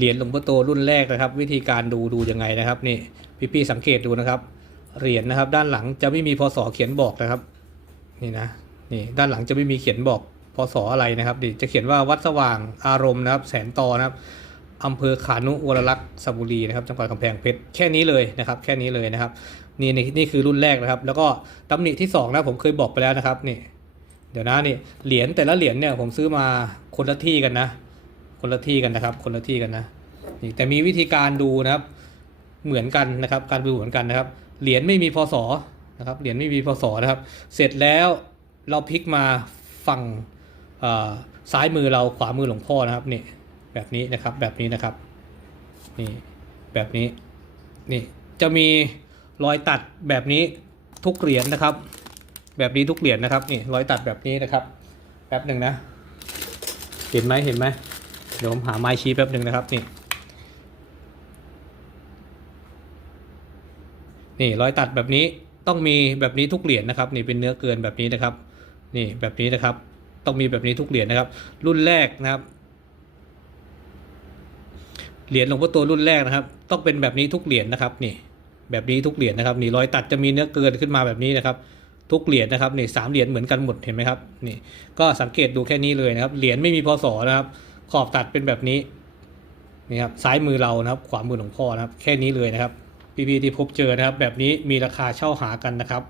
เหรียญหลวงพ่อโตรุ่นแรกนะครับ วิธีการดูดูยังไงนะครับนี่พี่ๆสังเกตดูนะครับ เหรียญนะครับ ด้านหลังจะไม่มีพศเขียนบอกนะครับ นี่นะนี่ด้านหลังจะไม่มีเขียนบอกพศอะไรนะครับดิจะเขียนว่าวัดสว่างอารมณ์นะครับ แสนตอนะครับอำเภอขานุวรลักษ์สระบุรีนะครับจังหวัดกำแพงเพชรแค่นี้เลยนะครับ แค่นี้เลยนะครับ นี่นี่นี่คือรุ่นแรกนะครับ แล้วก็ตำหนิที่สองนะผมเคยบอกไปแล้วนะครับนี่เดี๋ยวนะนี่เหรียญแต่ละเหรียญเนี่ยผมซื้อมาคนละที่กันนะ คนละที่กันนะครับ คนละที่กันนะนี่แต่มีวิธีการดูนะครับ เหมือนกันนะครับ การดูเหมือนกันนะครับ เหรียญไม่มีพศนะครับ เหรียญไม่มีพศนะครับ เสร็จแล้วเราพลิกมาฝั่งซ้ายมือเราขวามือหลวงพ่อนะครับนี่แบบนี้นะครับแบบนี้นะครับนี่แบบนี้นี่จะมีรอยตัดแบบนี้ทุกเหรียญนะครับ แบบนี้ทุกเหรียญนะครับนี่รอยตัดแบบนี้นะครับแป๊บหนึ่งนะ เห็นไหมเห็นไหม เดี๋ยวผมหาไม้ชี้แป๊บหนึ่งนะครับนี่นี่รอยตัดแบบนี้ต้องมีแบบนี้ทุกเหรียญนะครับนี่เป็นเนื้อเกินแบบนี้นะครับ นี่แบบนี้นะครับ ต้องมีแบบนี้ทุกเหรียญนะครับ รุ่นแรกนะครับเหรียญหลวงพ่อโตรุ่นแรกนะครับ ต้องเป็นแบบนี้ทุกเหรียญนะครับนี่แบบนี้ทุกเหรียญนะครับนี่รอยตัดจะมีเนื้อเกินขึ้นมาแบบนี้นะครับ ทุกเหรียญนะครับนี่สามเหรียญเหมือนกันหมดเห็นไหมครับนี่ก็สังเกตดูแค่นี้เลยนะครับเหรียญไม่มีพศนะครับ ขอบตัดเป็นแบบนี้นี่ครับซ้ายมือเรานะครับขวามือหลวงพ่อนะครับ แค่นี้เลยนะครับพี่ๆที่พบเจอนะครับ แบบนี้มีราคาเช่าหากันนะครับ